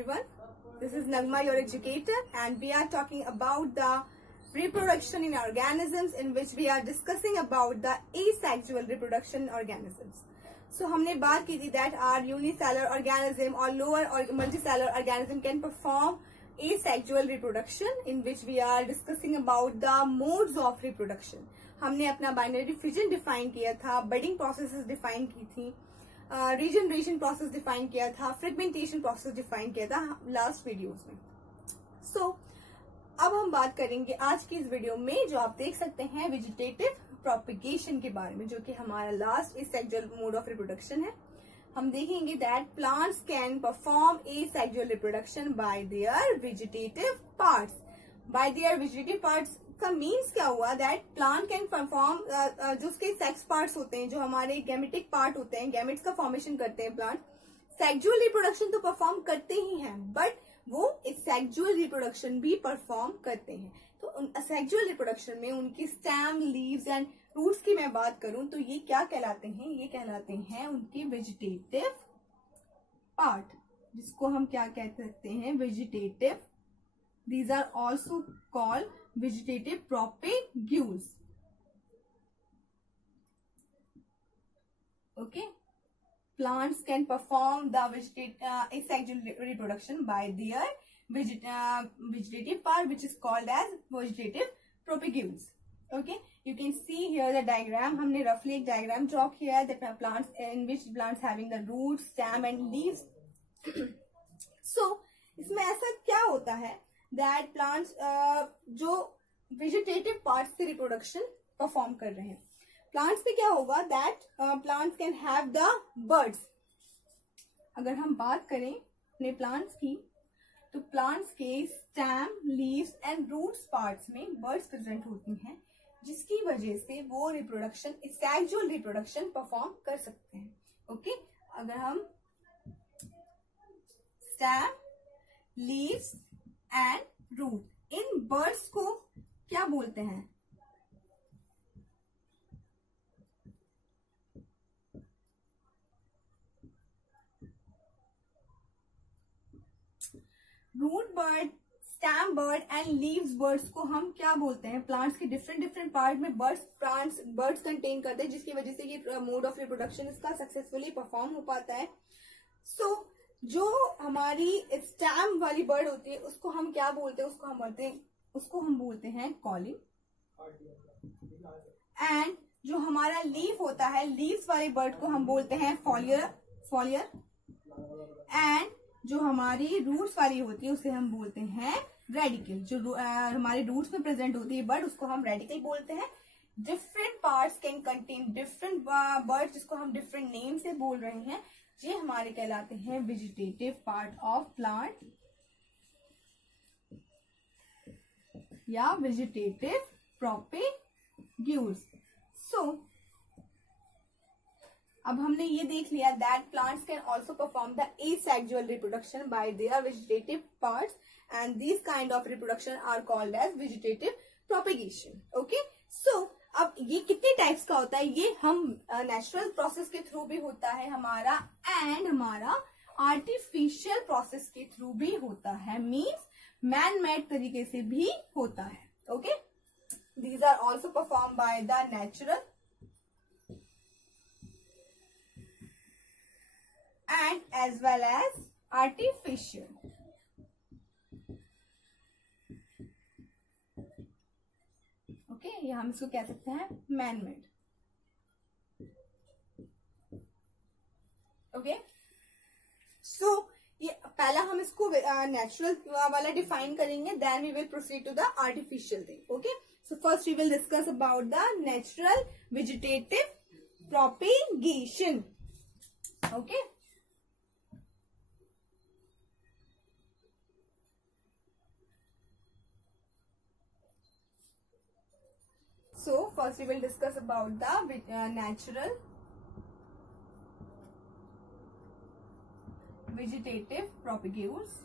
everyone. This is Nagma, your educator, and we are talking about the reproduction in organisms, in which we are discussing about the asexual reproduction in organisms. So हमने बात की थी that our unicellular organism or lower or multicellular organism can perform asexual reproduction, in which we are discussing about the modes of reproduction. हमने अपना binary fission define किया था, budding processes define की थी, रीजनरेशन प्रोसेस डिफाइन किया था, fragmentation process define किया था लास्ट वीडियोस में. सो अब हम बात करेंगे आज की इस वीडियो में, जो आप देख सकते हैं, वेजिटेटिव प्रोपिगेशन के बारे में, जो कि हमारा last asexual mode of reproduction है. हम देखेंगे that plants can perform asexual reproduction by their vegetative parts. Bye their vegetative parts का मीन्स क्या हुआ, दैट प्लांट कैन परफॉर्म, जो उसके सेक्स पार्ट्स होते हैं, जो हमारे गैमेटिक पार्ट होते हैं, गैमेट्स का फॉर्मेशन करते हैं प्लांट, सेक्सुअल रिप्रोडक्शन तो परफॉर्म करते ही हैं, बट वो सेक्सुअल रिप्रोडक्शन भी परफॉर्म करते हैं. तो सेक्सुअल रिप्रोडक्शन में उनकी स्टेम, लीव्स एंड रूट्स की मैं बात करूं तो ये क्या कहलाते हैं, ये कहलाते हैं उनके वेजिटेटिव पार्ट, जिसको हम क्या कह सकते हैं, vegetative. These are also called vegetative propagules. Okay, plants can perform the asexual reproduction by their vegetative part, which is called as vegetative propagules. Okay, you can see here the diagram. हमने roughly एक diagram draw किया है, that plants, in which plants having the roots, stem and leaves. So इसमें ऐसा क्या होता है that plants जो वेजिटेटिव पार्ट्स से रिप्रोडक्शन परफॉर्म कर रहे हैं, प्लांट्स में क्या होगा, that plants can have the birds. अगर हम बात करें अपने प्लांट्स की, तो प्लांट्स के stem, leaves and roots parts में बर्ड्स प्रेजेंट होती हैं, जिसकी वजह से वो रिप्रोडक्शन, सेक्सुअल रिप्रोडक्शन परफॉर्म कर सकते हैं. ओके, अगर हम स्टेम, लीव्स एंड रूट, इन बर्ड्स को क्या बोलते हैं, root bud, stem bud and leaves buds को हम क्या बोलते हैं. प्लांट्स के डिफरेंट पार्ट में बर्ड्स कंटेन करते हैं, जिसकी वजह से ये मोड ऑफ रिप्रोडक्शन इसका सक्सेसफुली परफॉर्म हो पाता है. सो जो हमारी स्टेम वाली बर्ड होती है, उसको हम क्या बोलते हैं, उसको हम बोलते हैं कॉलिन. एंड जो हमारा लीफ होता है, लीव्स वाले बर्ड को हम बोलते हैं फॉलियर. एंड जो हमारी रूट्स वाली होती है, उसे हम बोलते हैं रेडिकल. जो हमारे रूट्स में प्रेजेंट होती है बर्ड, उसको हम रेडिकल बोलते हैं. Different parts can contain different bird, जिसको हम डिफरेंट नेम से बोल रहे हैं, ये हमारे कहलाते हैं वेजिटेटिव पार्ट ऑफ प्लांट या वेजिटेटिव प्रोपेग्यूल्स. सो अब हमने ये देख लिया that plants can also perform the asexual reproduction by their vegetative parts, and this kind of reproduction are called as vegetative propagation. Okay, so अब ये कितने types का होता है, ये हम नेचुरल प्रोसेस के थ्रू भी होता है हमारा, एंड हमारा आर्टिफिशियल प्रोसेस के थ्रू भी होता है, मीन्स मैन मेड तरीके से भी होता है. Okay, these are also perform by the natural and as well as artificial. Okay, ये हम इसको कह सकते हैं मैन मेड. ओके, सो ये पहला हम इसको नेचुरल वाला डिफाइन करेंगे, then we will proceed to the artificial thing. Okay, so first we will discuss about the natural vegetative propagation. Okay, so first we will discuss about the natural vegetative propagules.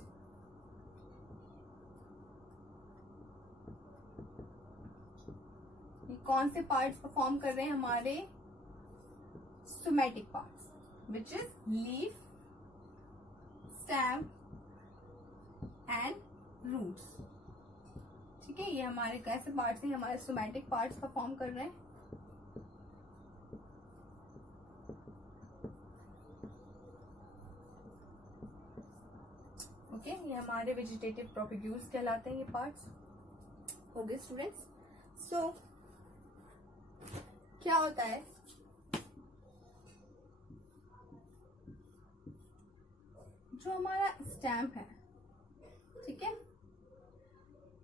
ये कौन से parts perform कर रहे हैं, हमारे somatic parts, which is leaf, stem, and roots. ठीक है, ये हमारे कैसे पार्ट्स हैं, हमारे सोमैटिक पार्ट्स का फॉर्म कर रहे हैं। ओके, ये हमारे वेजिटेटिव प्रोपेग्यूल्स कहलाते हैं ये पार्ट्स। हो गए स्टूडेंट्स। सो क्या होता है, जो हमारा स्टेम है, ठीक है,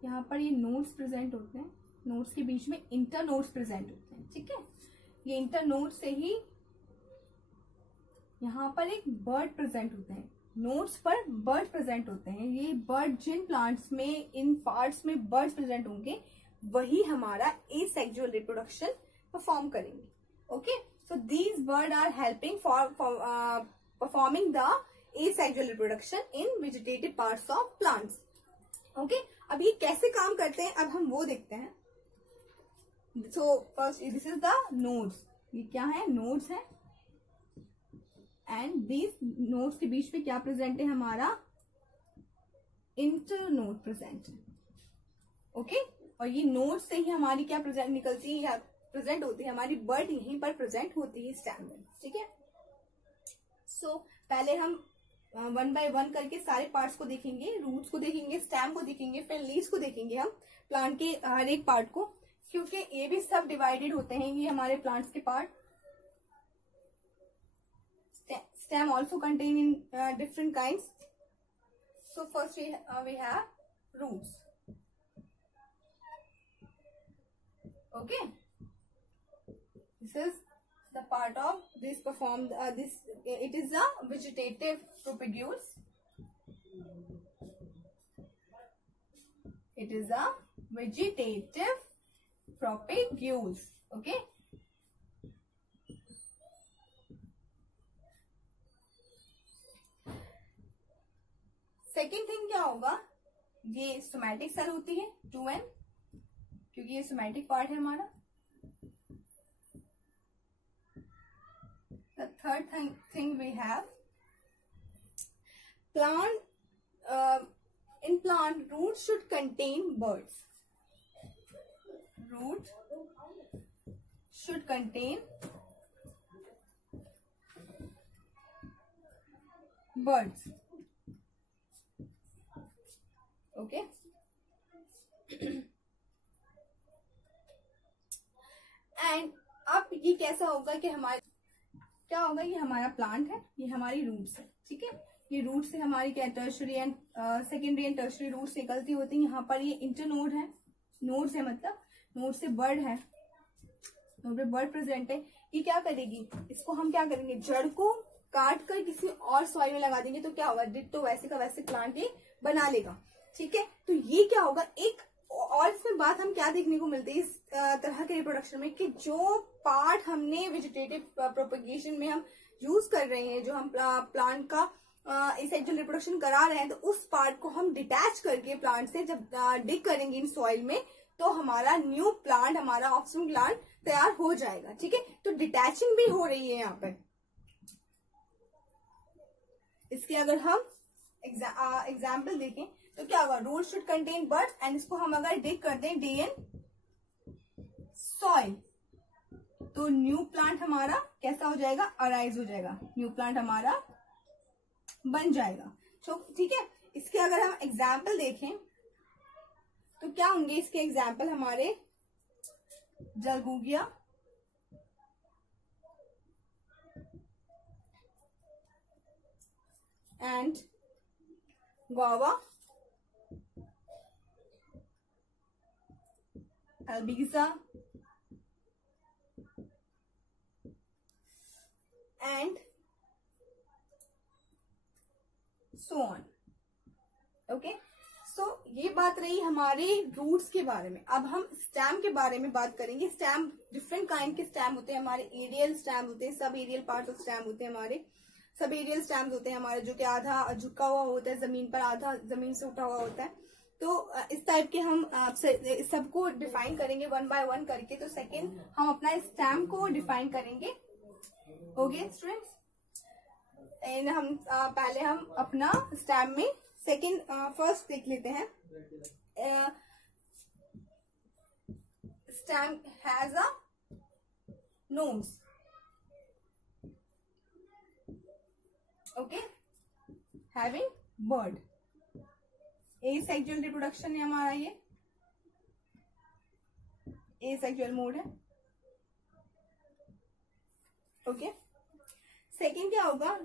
यहाँ पर ये नोड्स प्रेजेंट होते हैं, नोड्स के बीच में इंटर नोड्स प्रेजेंट होते हैं। ठीक है, ये इंटर नोड से ही यहाँ पर एक बर्ड प्रेजेंट होते हैं, नोड्स पर बर्ड प्रेजेंट होते हैं। ये बर्ड जिन प्लांट्स में, इन पार्ट्स में बर्ड्स प्रेजेंट होंगे, वही हमारा एसेक्सुअल रिप्रोडक्शन परफॉर्म करेंगे। Okay, so these bud are helping for performing the asexual reproduction in vegetative parts of plants. Okay, अब ये कैसे काम करते हैं, अब हम वो देखते हैं। So first this is the nodes, ये क्या है, नोड्स है, एंड दीज नोड्स के बीच में क्या प्रेजेंट है, हमारा इंटर नोड प्रेजेंट है। ओके, और ये नोड से ही हमारी क्या प्रेजेंट निकलती है, प्रेजेंट होती है, हमारी बर्ड यहीं पर प्रेजेंट होती है स्टेम में। ठीक है, सो पहले हम वन बाय वन करके सारे पार्ट्स को देखेंगे, रूट्स को देखेंगे, स्टेम को देखेंगे, फिर लीव्स को देखेंगे हम, प्लांट के हर एक पार्ट को, क्योंकि ये भी सब डिवाइडेड होते हैं, ये हमारे प्लांट्स के part. Stem also contain in different kinds. So first we have roots. Okay, this is the part of this it is a vegetative propagules. It is a vegetative propagules. Okay, second thing क्या होगा, ये somatic cell होती है 2n, क्योंकि ये somatic part है हमारा। The third thing we have, in plant roots should contain buds. Root should contain buds. Okay. And अब ये कैसा होगा कि हमारे क्या होगा, ये हमारा प्लांट है, ये हमारी रूट्स है। ठीक है, ये रूट से हमारी क्या tertiary and secondary and tertiary roots निकलती होती है। यहाँ पर ये इंटरनोड है, नोड्स है, मतलब नोड से बर्ड है, नोड पे बर्ड प्रेजेंट है। ये क्या करेगी, इसको हम क्या करेंगे, जड़ को काट कर किसी और सॉइल में लगा देंगे, तो क्या होगा, डिट्टो वैसे का वैसे प्लांट ये बना लेगा। ठीक है, तो ये क्या होगा, एक और इसमें बात हम क्या देखने को मिलती है इस तरह के रिप्रोडक्शन में, कि जो पार्ट हमने वेजिटेटिव प्रोपेगेशन में हम यूज कर रहे हैं, जो हम प्लांट का एसेक्सुअल रिप्रोडक्शन करा रहे हैं, तो उस पार्ट को हम डिटैच करके प्लांट से जब डिग करेंगे इन सॉइल में, तो हमारा न्यू प्लांट, हमारा ऑफस्प्रिंग प्लांट तैयार हो जाएगा। ठीक है, तो डिटैचिंग भी हो रही है यहाँ पर। इसके अगर हम एग्जाम्पल देखें तो क्या होगा, root should contain buds, and इसको हम अगर डिग कर दें डे इन सॉइल, तो न्यू प्लांट हमारा कैसा हो जाएगा, अराइज हो जाएगा, न्यू प्लांट हमारा बन जाएगा। ठीक है, इसके अगर हम एग्जाम्पल देखें तो क्या होंगे इसके एग्जाम्पल हमारे, जलगूगिया, and guava, albizia, and so on. Okay, so ये बात रही हमारे रूट्स के बारे में। अब हम स्टेम के बारे में बात करेंगे। स्टेम डिफरेंट काइंड के स्टेम होते हैं हमारे, एरियल स्टेम होते हैं, sub aerial part of stem होते हैं हमारे, सब एरियल स्टेम्स होते हैं हमारे, जो कि आधा झुका हुआ होता है जमीन पर, आधा जमीन से उठा हुआ होता है। तो इस टाइप के हम सबको डिफाइन करेंगे वन बाय वन करके। तो सेकंड हम अपना स्टेम को डिफाइन करेंगे। ओके स्टूडेंट्स, एंड हम पहले हम अपना स्टेम में सेकेंड फर्स्ट देख लेते हैं. Stem has a knows. Okay, having bird. Asexual reproduction है हमारा, ये एसेक्सुअल मोड है. ओके, सेकेंड क्या होगा,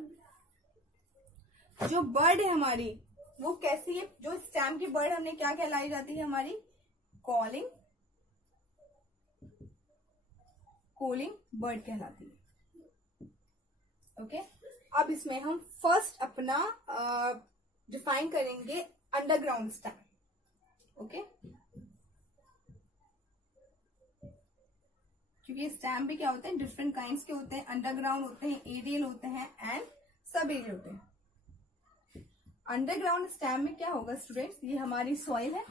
जो बर्ड है हमारी वो कैसी है, जो स्टेम की बर्ड हमने क्या कहलाई जाती है हमारी, कॉलिंग बर्ड कहलाती है. ओके, अब इसमें हम फर्स्ट अपना डिफाइन करेंगे अंडरग्राउंड स्टेम. ओके, क्योंकि स्टेम भी क्या होते हैं, डिफरेंट काइंड्स के होते हैं. अंडरग्राउंड होते हैं, एरियल होते हैं एंड सब एरियल होते हैं. अंडरग्राउंड स्टेम में क्या होगा स्टूडेंट्स, ये हमारी सॉइल है.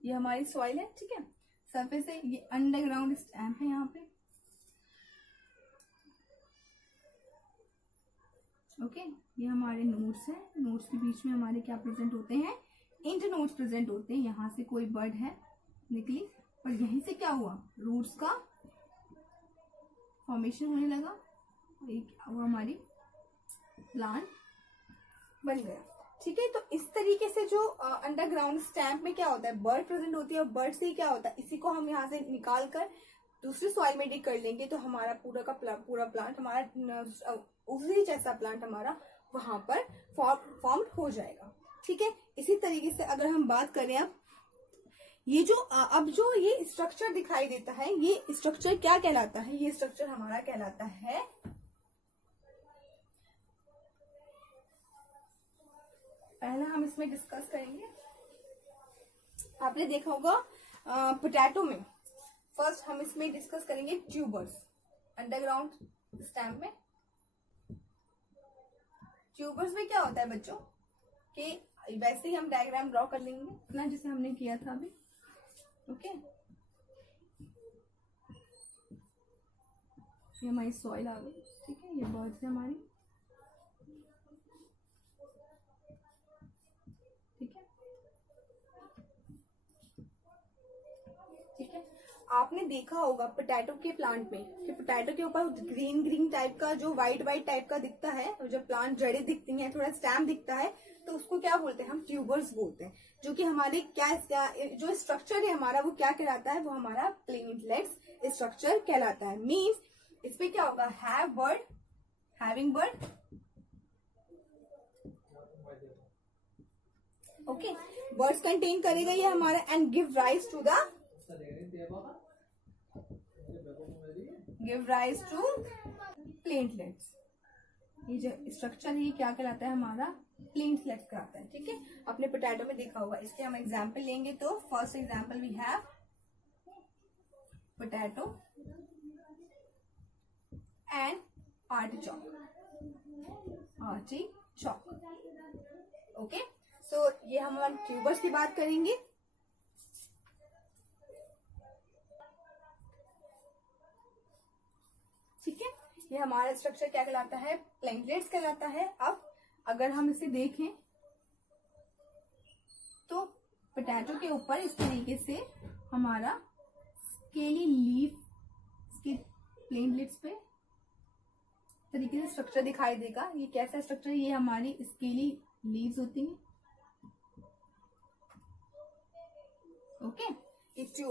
ये हमारी सॉइल है, ठीक है, सरफेस है. ये अंडरग्राउंड स्टेम है यहाँ पे. ओके, ये हमारे नोड्स हैं. नोड्स के बीच में हमारे क्या प्रेजेंट होते हैं, इंटरनोड्स प्रेजेंट होते हैं. यहाँ से कोई बर्ड है निकली और यहीं से क्या हुआ, रूट्स का फॉर्मेशन होने लगा. वो हमारी प्लांट बन गया. ठीक है, तो इस तरीके से जो अंडरग्राउंड स्टैम्प में क्या होता है, बर्ड प्रेजेंट होती है और बर्ड से ही क्या होता है, इसी को हम यहाँ से निकाल कर दूसरी सॉइल में डिग कर लेंगे तो हमारा पूरा प्लांट हमारा उसी जैसा प्लांट हमारा वहां पर फॉर्म हो जाएगा. ठीक है, इसी तरीके से अगर हम बात करें अब जो ये स्ट्रक्चर दिखाई देता है, ये स्ट्रक्चर क्या कहलाता है, ये स्ट्रक्चर हमारा कहलाता है पहला हम इसमें डिस्कस करेंगे. आपने देखा होगा पोटैटो में, फर्स्ट हम इसमें डिस्कस करेंगे ट्यूबर्स. अंडरग्राउंड स्टेम में ट्यूबर्स में क्या होता है बच्चों, कि वैसे ही हम डायग्राम ड्रॉ कर लेंगे ना जैसे हमने किया था अभी. ओके, ये हमारी सॉइल आ गई. ठीक है, ये बर्ड्स है हमारी. ठीक है, आपने देखा होगा पोटैटो के प्लांट में कि पोटैटो के ऊपर ग्रीन टाइप का जो व्हाइट टाइप का दिखता है, और जब प्लांट जड़ें दिखती हैं, थोड़ा स्टेम दिखता है, तो उसको क्या बोलते हैं, हम ट्यूबर्स बोलते हैं. जो कि हमारे क्या जो स्ट्रक्चर है हमारा वो क्या कहलाता है, वो हमारा प्लेंटलेट्स स्ट्रक्चर कहलाता है. मीन्स इस पे क्या होगा, having bird. Okay, birds contain करेगा ये हमारा एंड गिव राइज टू प्लेंटलेट्स. ये जो स्ट्रक्चर है ये क्या कहलाता है, हमारा प्लेंटलेट्स कहलाता है. ठीक है, आपने पोटैटो में देखा होगा. इसके हम एग्जाम्पल लेंगे तो first example we have potato and artichoke. Okay, so ये हम ट्यूबर्स की बात करेंगे. ठीक है, ये हमारा स्ट्रक्चर क्या कहलाता है, प्लेंटलेट्स कहलाता है. अब अगर हम इसे देखें तो पोटैटो के ऊपर इस तरीके से हमारा स्केली लीफ के प्लेंटलेट्स पे तरीके से स्ट्रक्चर दिखाई देगा. ये कैसा स्ट्रक्चर, ये हमारी स्केली लीव्स होती हैं. ओके,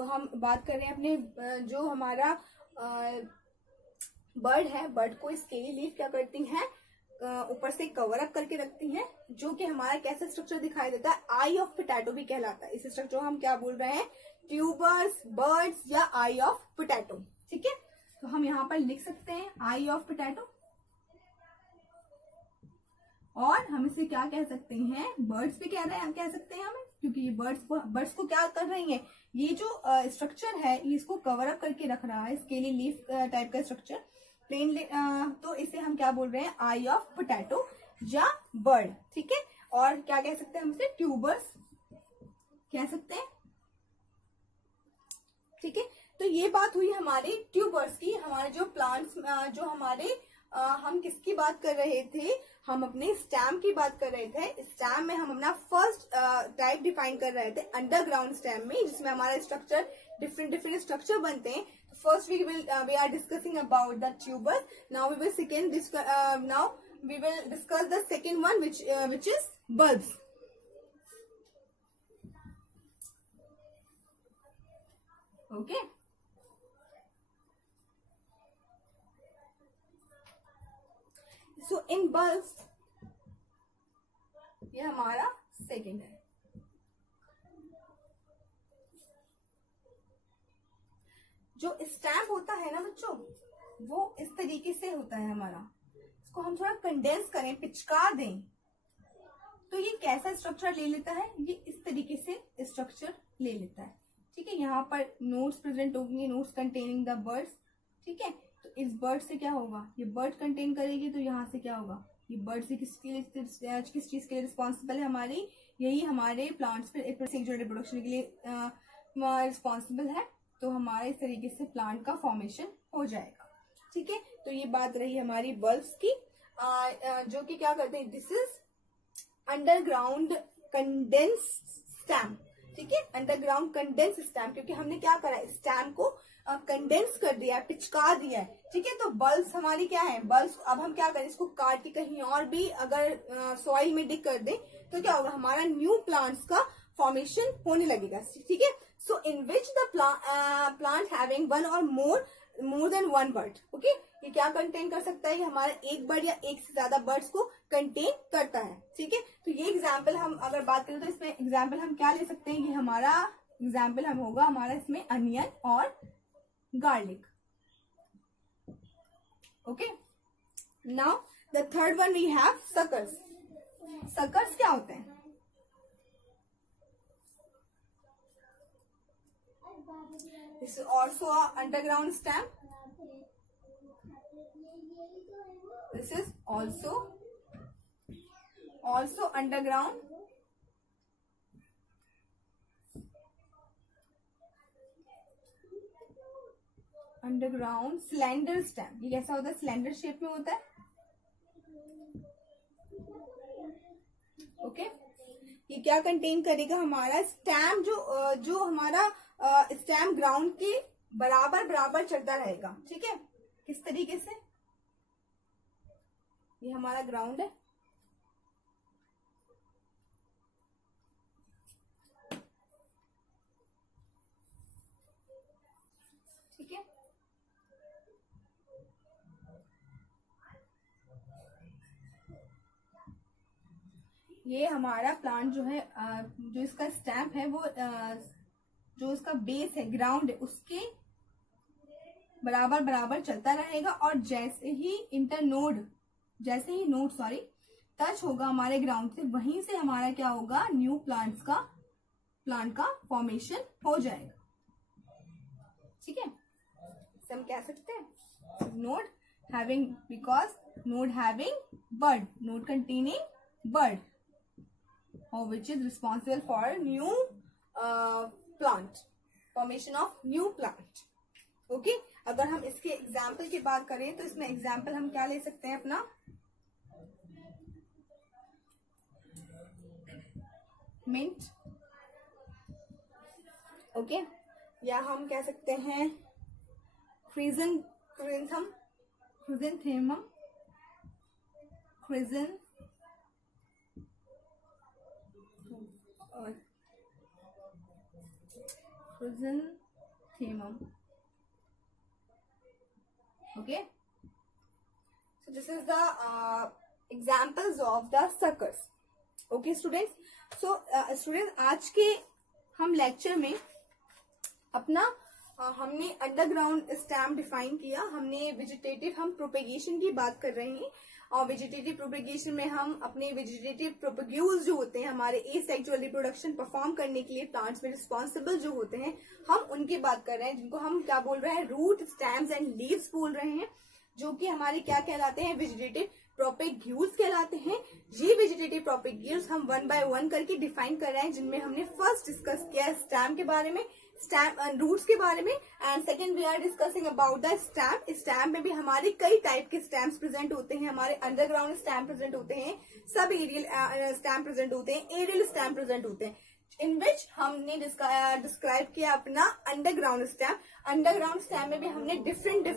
हम बात कर रहे हैं अपने जो हमारा बर्ड है, बर्ड को स्केली लीफ क्या करती हैं, ऊपर से कवर अप करके रखती हैं, जो कि हमारा कैसा स्ट्रक्चर दिखाई देता है, आई ऑफ पोटैटो भी कहलाता है. इस स्ट्रक्चर हम क्या बोल रहे हैं, ट्यूबर्स, बर्ड्स या आई ऑफ पोटैटो. ठीक है, तो हम यहाँ पर लिख सकते हैं आई ऑफ पोटैटो, और हम इसे क्या कह सकते हैं, बर्ड्स भी कह सकते हैं हमें, क्योंकि ये बर्ड्स को क्या कर रही हैं, ये जो स्ट्रक्चर है ये इसको कवर अप करके रख रहा है, स्केली लीफ टाइप का स्ट्रक्चर प्लेन. तो इसे हम क्या बोल रहे हैं, आई ऑफ पोटैटो या बर्ड. ठीक है, और क्या कह सकते हैं हम इसे, ट्यूबर्स कह सकते हैं. ठीक है, तो ये बात हुई हमारे ट्यूबर्स की. हमारे जो प्लांट्स जो हमारे हम किसकी बात कर रहे थे, हम अपने स्टैम की बात कर रहे थे। स्टैम में हम अपना फर्स्ट टाइप डिफाइन कर रहे थे अंडरग्राउंड स्टैम में, जिसमें हमारा स्ट्रक्चर डिफरेंट स्ट्रक्चर बनते हैं। First we are discussing about the tubers. Now we will discuss the second one, which is bulbs. Okay. So in bulbs, ये हमारा सेकेंड है। जो स्टैम्प होता है ना बच्चों, वो इस तरीके से होता है हमारा। इसको हम थोड़ा कंडेंस करें, पिचका दें, तो ये कैसा स्ट्रक्चर ले लेता है, ये इस तरीके से स्ट्रक्चर ले लेता है। ठीक है, यहाँ पर नोट्स प्रेजेंट होंगे, नोट्स कंटेनिंग द बर्ड्स। ठीक है, तो इस बर्ड से क्या होगा, ये बर्ड कंटेन करेगी, तो यहाँ से क्या होगा, ये बर्ड से किस चीज के लिए रिस्पॉन्सिबल है हमारी, यही हमारे प्लांट्स पर सेक्सुअल रिप्रोडक्शन के लिए रिस्पॉन्सिबल है। तो हमारे इस तरीके से प्लांट का फॉर्मेशन हो जाएगा। ठीक है, तो ये बात रही हमारी बल्ब्स की, जो कि क्या करते हैं, this is underground condense stamp. ठीक है, अंडरग्राउंड कंडेंस स्टैम्प, क्योंकि हमने क्या करा है, स्टैम्प को कंडेंस कर दिया है, पिचका दिया है। ठीक है, तो बल्ब्स हमारी क्या है, बल्ब्स अब हम क्या करें, इसको काट के कहीं और भी अगर सॉइल में डिग कर दें, तो क्या होगा, हमारा न्यू प्लांट्स का फॉर्मेशन होने लगेगा। ठीक है, so in which the plant having one और more than one bud. Okay, ये क्या कंटेन कर सकता है, ये हमारा एक बर्ड या एक से ज्यादा बर्ड्स को कंटेन करता है। ठीक है, तो ये एग्जाम्पल हम अगर बात करें तो इसमें एग्जाम्पल हम क्या ले सकते हैं, ये हमारा एग्जाम्पल हम होगा हमारा इसमें अनियन और garlic. Okay, now the third one we have suckers. Suckers क्या होते हैं, this is also a underground stem. This is also underground. Underground slender stem. ये कैसा होता है, स्लेंडर शेप में होता है। ओके, ये क्या कंटेन करेगा, हमारा स्टेम जो हमारा स्टेम ग्राउंड के बराबर चलता रहेगा। ठीक है, किस तरीके से, ये हमारा ग्राउंड है। ठीक है, ये हमारा प्लांट जो है, जो इसका स्टैम्प है, वो जो उसका बेस है, ग्राउंड है, उसके बराबर चलता रहेगा। और जैसे ही नोड टच होगा हमारे ग्राउंड से, वहीं से हमारा क्या होगा, न्यू प्लांट का फॉर्मेशन हो जाएगा। ठीक है, हम कह सकते हैं node having, because node having bud, node containing bud, और which is responsible for new plant, formation of new plant. Okay, अगर हम इसके एग्जाम्पल की बात करें तो इसमें एग्जाम्पल हम क्या ले सकते हैं अपना, मिंट। ओके, या हम कह सकते हैं क्रिजेंथेमम, Okay, so this is the examples of the suckers. Okay students, so students आज के हम लेक्चर में अपना हमने अंडरग्राउंड स्टैम डिफाइन किया, हमने वेजिटेटिव, हम प्रोपेगेशन की बात कर रहे हैं, और वेजिटेटिव प्रोपेगेशन में हम अपने वेजिटेटिव प्रोपेग्यूल्स जो होते हैं, हमारे एसेक्सुअल रिप्रोडक्शन परफॉर्म करने के लिए प्लांट्स में रिस्पॉन्सिबल जो होते हैं, हम उनकी बात कर रहे हैं, जिनको हम क्या बोल रहे हैं, रूट, स्टेम्स एंड लीव्स बोल रहे हैं, जो कि हमारे क्या कहलाते हैं, वेजिटेटिव प्रोपेग्यूल्स कहलाते हैं। ये वेजिटेटिव प्रोपेग्यूल्स हम वन बाय वन करके डिफाइन कर रहे हैं, जिनमें हमने फर्स्ट डिस्कस किया स्टेम के बारे में, स्टैम्प रूट्स के बारे में, and second we are discussing about the stem. Stem में भी हमारे कई टाइप के स्टैम्प्स प्रेजेंट होते हैं, हमारे अंडरग्राउंड स्टैम्प प्रेजेंट होते हैं, सब एरियल स्टैम्प प्रेजेंट होते हैं, एरियल स्टैम्प प्रेजेंट होते हैं, इन विच हमने डिस्क्राइब किया अपना अंडरग्राउंड स्टैम्प। अंडरग्राउंड स्टैम्प में भी हमने डिफरेंट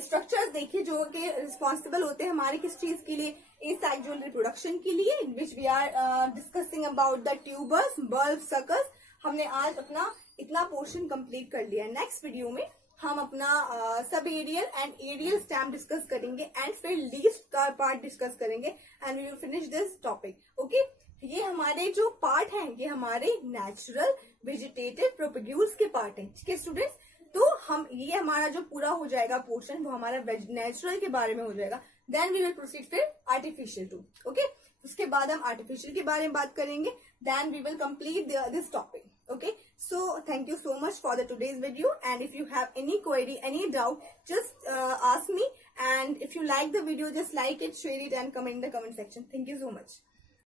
स्ट्रक्चर्स देखे जो कि रिस्पॉन्सिबल होते हैं हमारे किस चीज के लिए, एसेक्सुअल रिप्रोडक्शन के लिए, in which we are discussing about the tubers, bulb, suckers. हमने आज अपना इतना पोर्शन कंप्लीट कर लिया। नेक्स्ट वीडियो में हम अपना सब aerial and aerial stem discuss करेंगे एंड फिर लीस्ट का पार्ट डिस्कस करेंगे and we will finish this topic. Okay, ये हमारे जो पार्ट हैं ये हमारे नेचुरल वेजिटेटिव प्रोपेड्यूस के पार्ट हैं। ठीक है स्टूडेंट्स, तो हम ये हमारा जो पूरा हो जाएगा पोर्शन वो हमारा नेचुरल के बारे में हो जाएगा। देन वी विल प्रोसीड फिर आर्टिफिशियल टू। ओके, उसके बाद हम आर्टिफिशियल के बारे में बात करेंगे, then we will complete this topic. Okay, so thank you so much for the today's video, and if you have any query, any doubt, just ask me, and if you like the video, just like it, share it and comment in the comment section. Thank you so much.